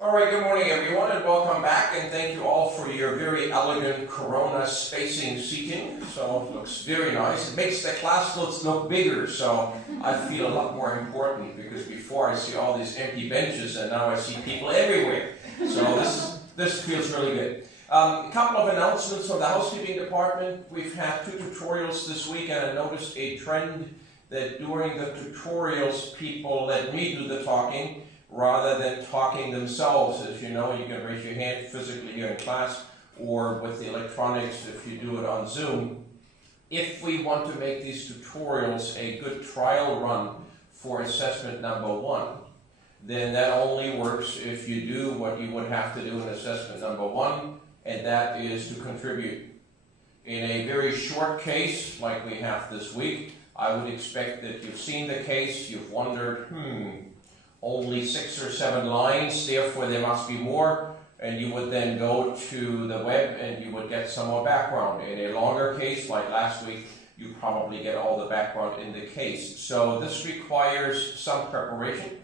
All right, good morning everyone and welcome back, and thank you all for your very elegant Corona spacing seating. So it looks very nice. It makes the class look bigger, so I feel a lot more important because before I see all these empty benches and now I see people everywhere. So this feels really good. A couple of announcements from the housekeeping department. We've had 2 tutorials this week and I noticed a trend that during the tutorials people let me do the talking rather than talking themselves. As you know, you can raise your hand physically here in class or with the electronics if you do it on Zoom. If we want to make these tutorials a good trial run for assessment number 1, then that only works if you do what you would have to do in assessment number 1, and that is to contribute. In a very short case like we have this week, I would expect that you've seen the case, you've wondered, only 6 or 7 lines, therefore there must be more, and you would then go to the web and you would get some more background. In a longer case, like last week, you probably get all the background in the case. So this requires some preparation.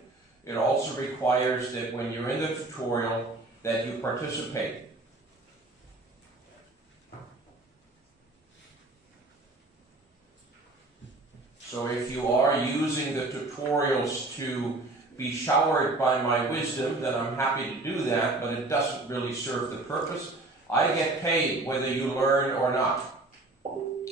It also requires that when you're in the tutorial that you participate. So if you are using the tutorials to be showered by my wisdom, then I'm happy to do that, but it doesn't really serve the purpose. I get paid whether you learn or not,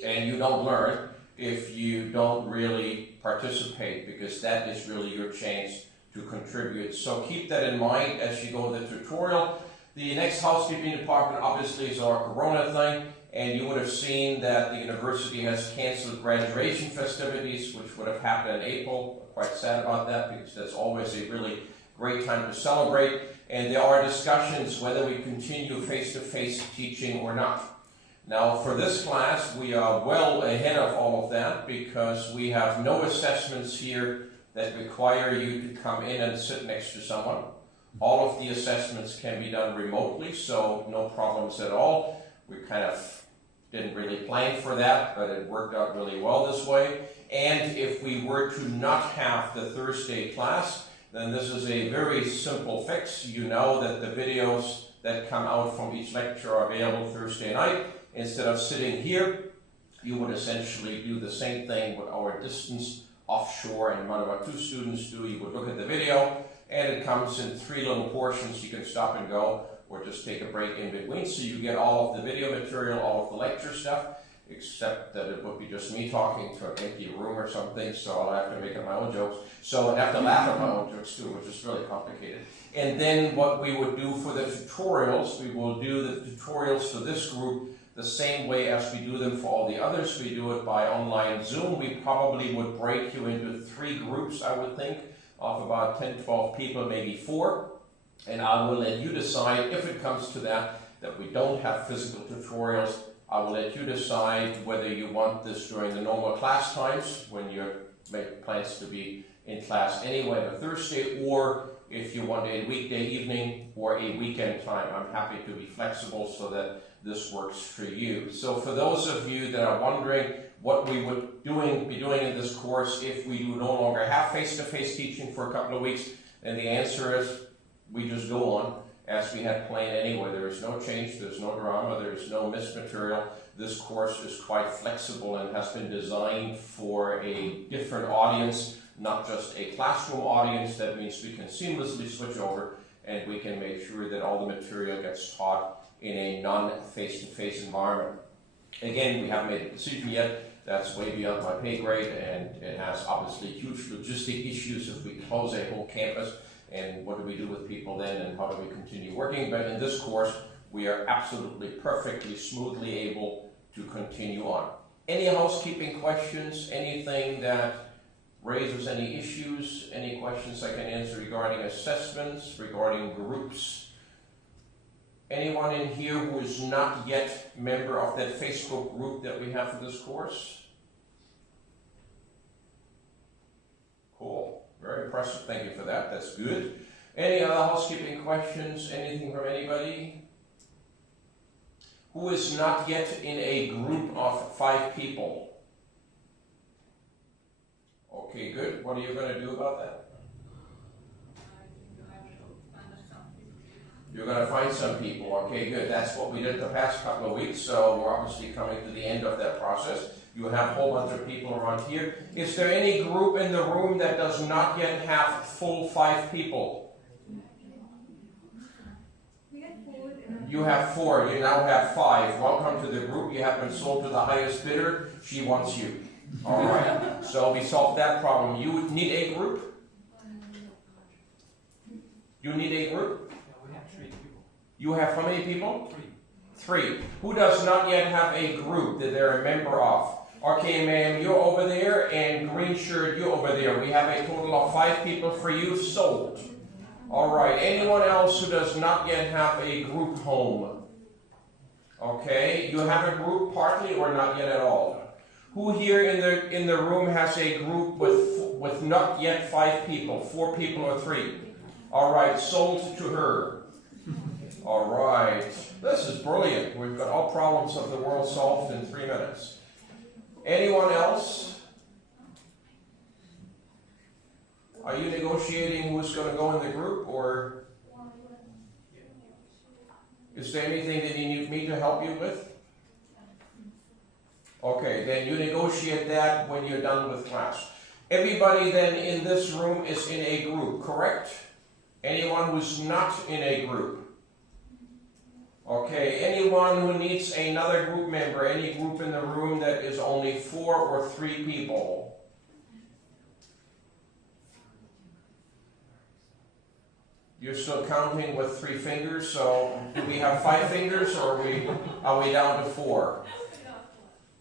and you don't learn if you don't really participate, because that is really your chance to contribute. So keep that in mind as you go to the tutorial. The next housekeeping department obviously is our Corona thing, and you would have seen that the university has canceled graduation festivities, which would have happened in April. Quite sad about that because that's always a really great time to celebrate. And there are discussions whether we continue face-to-face teaching or not. Now for this class, we are well ahead of all of that because we have no assessments here that require you to come in and sit next to someone. All of the assessments can be done remotely, so no problems at all. We kind of didn't really plan for that, but it worked out really well this way. And if we were to not have the Thursday class, then this is a very simple fix. You know that the videos that come out from each lecture are available Thursday night. Instead of sitting here, you would essentially do the same thing what our distance offshore and Vanuatu students do. You would look at the video, and it comes in 3 little portions. You can stop and go, or just take a break in between, so you get all of the video material, all of the lecture stuff, except that it would be just me talking to an empty room or something, so I'll have to make up my own jokes. So I have to laugh at my own jokes too, which is really complicated. And then what we would do for the tutorials, we will do the tutorials for this group the same way as we do them for all the others. We do it by online Zoom. We probably would break you into 3 groups, I would think, of about 10, 12 people, maybe 4. And I will let you decide, if it comes to that we don't have physical tutorials, I will let you decide whether you want this during the normal class times, when you make plans to be in class anyway on a Thursday, or if you want a weekday evening or a weekend time. I'm happy to be flexible so that this works for you. So for those of you that are wondering what we would be doing in this course if we do no longer have face-to-face teaching for a couple of weeks, then the answer is we just go on as we had planned anyway. There is no change, there's no drama, there's no missed material. This course is quite flexible and has been designed for a different audience, not just a classroom audience. That means we can seamlessly switch over and we can make sure that all the material gets taught in a non-face-to-face environment. Again, we haven't made a decision yet. That's way beyond my pay grade, and it has obviously huge logistic issues if we close a whole campus. And what do we do with people then, and how do we continue working? But in this course, we are absolutely perfectly smoothly able to continue on. Any housekeeping questions? Anything that raises any issues? Any questions I can answer regarding assessments, regarding groups? Anyone in here who is not yet member of that Facebook group that we have for this course? Cool. Very impressive. Thank you for that. That's good. Any other housekeeping questions? Anything from anybody? Who is not yet in a group of 5 people? Okay, good. What are you going to do about that? I think you have to find something You're going to find some people. Okay, good. That's what we did the past couple of weeks, so we're obviously coming to the end of that process. You have a whole bunch of people around here. Is there any group in the room that does not yet have full 5 people? You have 4. You now have 5. Welcome to the group. You have been sold to the highest bidder. She wants you. All right. So we solved that problem. You need a group? You need a group? You have how many people? 3. Who does not yet have a group that they're a member of? Okay, ma'am, you're over there, and green shirt, you're over there. We have a total of 5 people for you, sold. All right, anyone else who does not yet have a group home? Okay, you have a group partly or not yet at all? Who here in the room has a group with not yet 5 people, 4 people or 3? All right, sold to her. All right, this is brilliant. We've got all problems of the world solved in 3 minutes. Anyone else? Are you negotiating who's going to go in the group, or is there anything that you need me to help you with? Okay, then you negotiate that when you're done with class. Everybody then in this room is in a group, correct? Anyone who's not in a group? Okay, anyone who needs another group member, any group in the room that is only 4 or 3 people? You're still counting with 3 fingers, so do we have 5 fingers, or are we down to 4?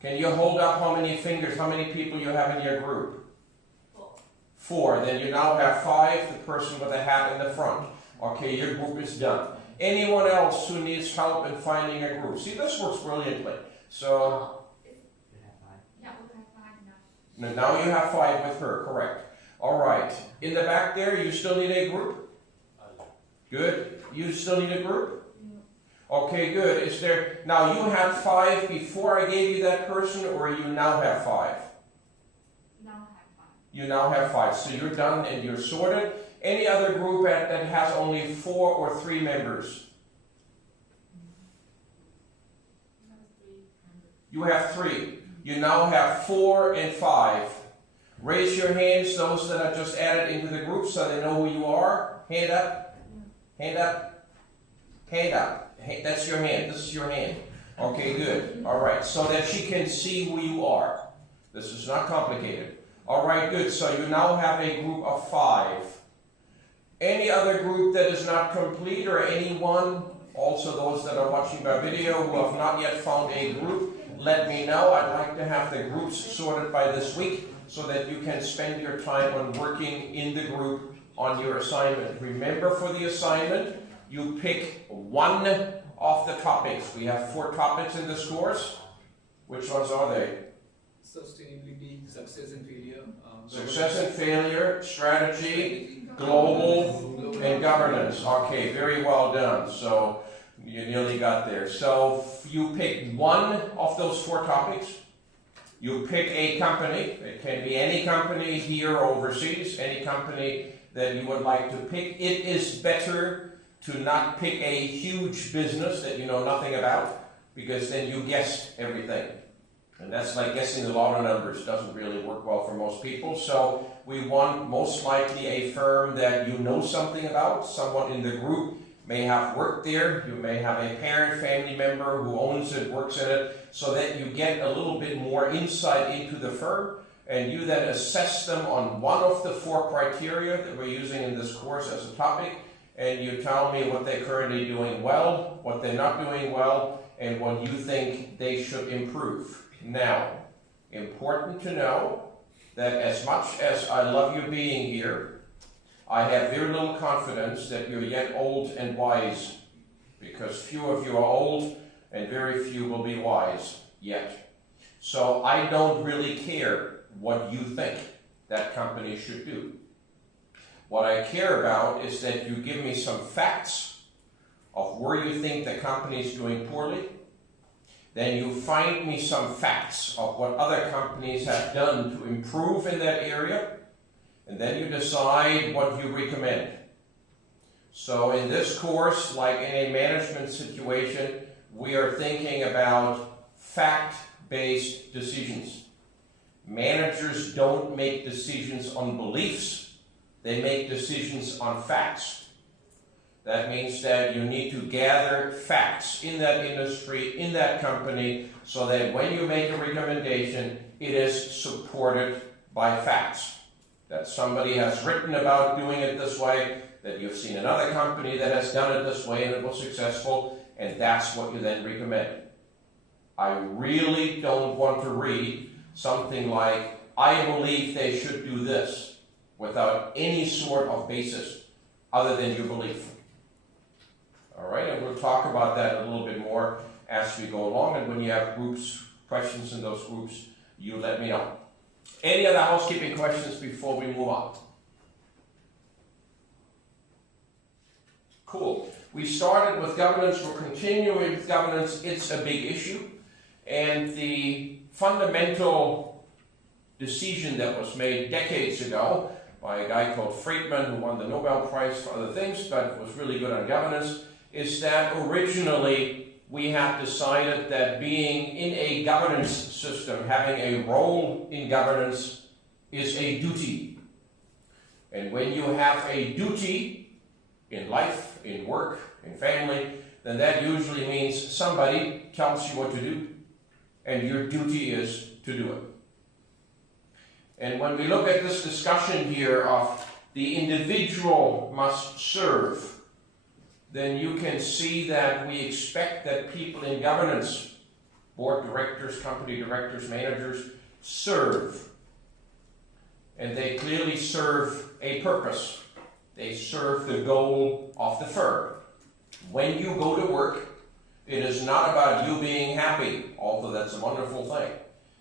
Can you hold up how many fingers, how many people you have in your group? 4. Then you now have 5, the person with a hat in the front. Okay, your group is done. Anyone else who needs help in finding a group? See, this works brilliantly. So, now you have 5 with her, correct. All right. In the back there, you still need a group? Good. You still need a group? Okay, good. Is there, now you had 5 before I gave you that person, or you now have 5? You now have 5. So you're done and you're sorted. Any other group that has only 4 or 3 members? You have 3. You now have 4 and 5. Raise your hands, those that are just added into the group, so they know who you are. Hand up. Hand up. Hand up. That's your hand. This is your hand. Okay, good. All right, so that she can see who you are. This is not complicated. All right, good. So you now have a group of 5. Any other group that is not complete, or anyone, also those that are watching by video who have not yet found a group, let me know. I'd like to have the groups sorted by this week so that you can spend your time on working in the group on your assignment. Remember, for the assignment, you pick 1 of the topics. We have 4 topics in this course. Which ones are they? Sustainability, success and failure. Success and failure, strategy, global, and governance. Okay, very well done. So you nearly got there. So you pick 1 of those 4 topics. You pick a company. It can be any company here or overseas, any company that you would like to pick. It is better to not pick a huge business that you know nothing about, because then you guess everything. And that's like guessing the lotto numbers. Doesn't really work well for most people. So we want most likely a firm that you know something about. Someone in the group may have worked there. You may have a parent, family member who owns it, works in it, so that you get a little bit more insight into the firm. And you then assess them on 1 of the 4 criteria that we're using in this course as a topic. And you tell me what they're currently doing well, what they're not doing well, and what you think they should improve. Now, important to know that as much as I love you being here, I have very little confidence that you're yet old and wise, because few of you are old and very few will be wise yet. So I don't really care what you think that company should do. What I care about is that you give me some facts of where you think the company is doing poorly. Then you find me some facts of what other companies have done to improve in that area. And then you decide what you recommend. So in this course, like in a management situation, we are thinking about fact-based decisions. Managers don't make decisions on beliefs, they make decisions on facts. That means that you need to gather facts in that industry, in that company, so that when you make a recommendation, it is supported by facts. That somebody has written about doing it this way, that you've seen another company that has done it this way and it was successful, and that's what you then recommend. I really don't want to read something like, I believe they should do this, without any sort of basis other than your belief. All right, and we'll talk about that a little bit more as we go along, and when you have questions in those groups, you let me know. Any other housekeeping questions before we move on? Cool. We started with governance, we're continuing with governance. It's a big issue, and the fundamental decision that was made decades ago by a guy called Friedman, who won the Nobel Prize for other things, but was really good on governance, is that originally we have decided that being in a governance system, having a role in governance, is a duty. And when you have a duty in life, in work, in family, then that usually means somebody tells you what to do, and your duty is to do it. And when we look at this discussion here of the individual must serve, then you can see that we expect that people in governance, board directors, company directors, managers, serve. And they clearly serve a purpose. They serve the goal of the firm. When you go to work, it is not about you being happy, although that's a wonderful thing.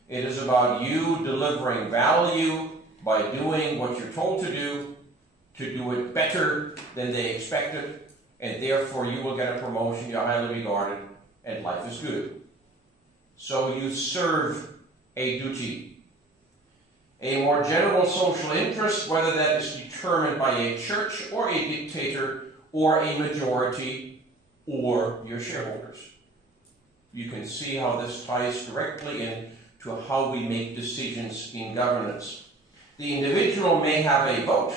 It is about you delivering value by doing what you're told to do it better than they expected, and therefore you will get a promotion, you're highly regarded, and life is good. So you serve a duty. A more general social interest, whether that is determined by a church or a dictator or a majority or your shareholders. You can see how this ties directly into how we make decisions in governance. The individual may have a vote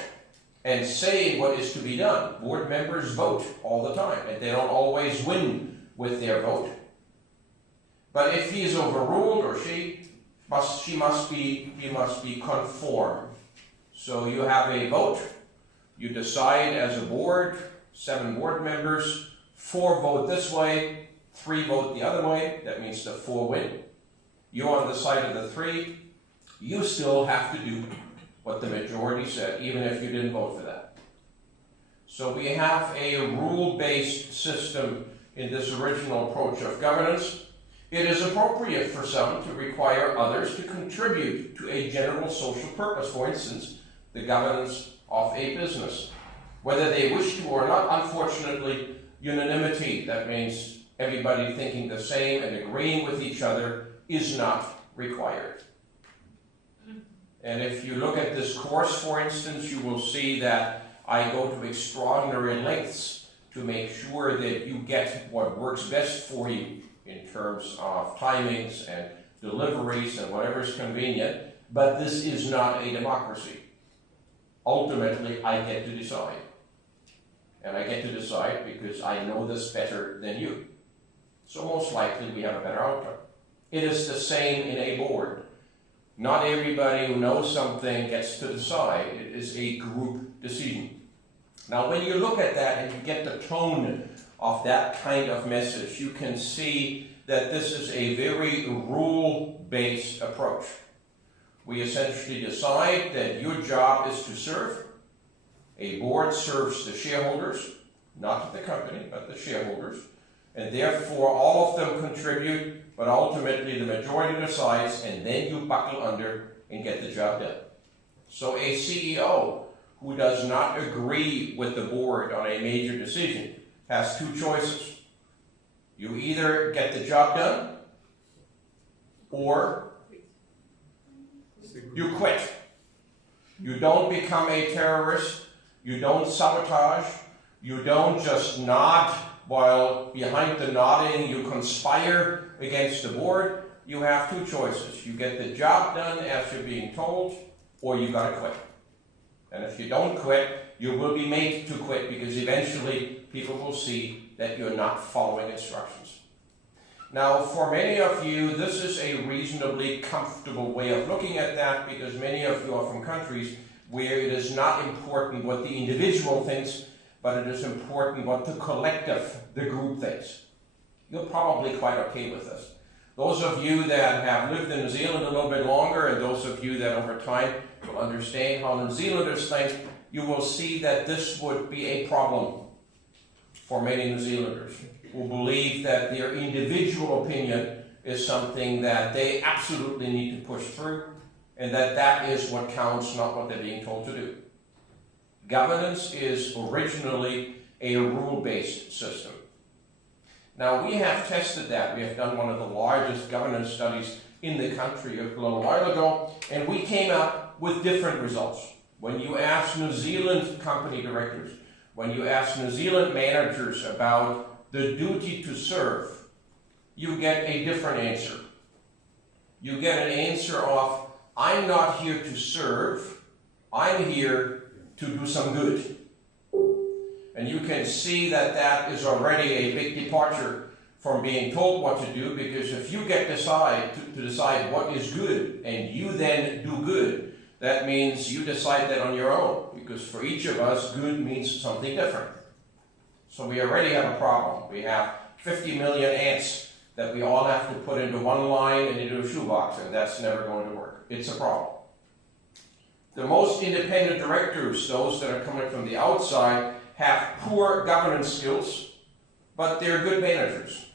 and say what is to be done. Board members vote all the time, and they don't always win with their vote. But if he is overruled, or he must be conformed. So you have a vote. You decide as a board, 7 board members, 4 vote this way, 3 vote the other way. That means the 4 win. You're on the side of the 3. You still have to do what the majority said, even if you didn't vote for that. So we have a rule-based system in this original approach of governance. It is appropriate for some to require others to contribute to a general social purpose, for instance, the governance of a business. Whether they wish to or not, unfortunately, unanimity, that means everybody thinking the same and agreeing with each other, is not required. And if you look at this course, for instance, you will see that I go to extraordinary lengths to make sure that you get what works best for you in terms of timings and deliveries and whatever is convenient. But this is not a democracy. Ultimately, I get to decide. And I get to decide because I know this better than you. So most likely we have a better outcome. It is the same in a board. Not everybody who knows something gets to decide. It is a group decision. Now, when you look at that and you get the tone of that kind of message, you can see that this is a very rule-based approach. We essentially decide that your job is to serve. A board serves the shareholders, not the company, but the shareholders. And therefore, all of them contribute, but ultimately the majority decides, and then you buckle under and get the job done. So a CEO who does not agree with the board on a major decision has 2 choices. You either get the job done, or you quit. You don't become a terrorist. You don't sabotage. You don't just nod while behind the nodding you conspire against the board. You have two choices. You get the job done as you're being told, or you gotta quit. And if you don't quit, you will be made to quit, because eventually people will see that you're not following instructions. Now, for many of you, this is a reasonably comfortable way of looking at that, because many of you are from countries where it is not important what the individual thinks, but it is important what the collective, the group thinks. You're probably quite okay with this. Those of you that have lived in New Zealand a little bit longer, and those of you that over time will understand how New Zealanders think, you will see that this would be a problem for many New Zealanders who believe that their individual opinion is something that they absolutely need to push through, and that that is what counts, not what they're being told to do. Governance is originally a rule-based system. Now, we have tested that. We have done one of the largest governance studies in the country a little while ago, and we came up with different results. When you ask New Zealand company directors, when you ask New Zealand managers about the duty to serve, you get a different answer. You get an answer of, I'm not here to serve, I'm here to do some good. And you can see that that is already a big departure from being told what to do, because if you get to decide what is good and you then do good, that means you decide that on your own, because for each of us, good means something different. So we already have a problem. We have 50 million ants that we all have to put into one line and into a shoebox, and that's never going to work. It's a problem. The most independent directors, those that are coming from the outside, have poor governance skills, but they're good managers.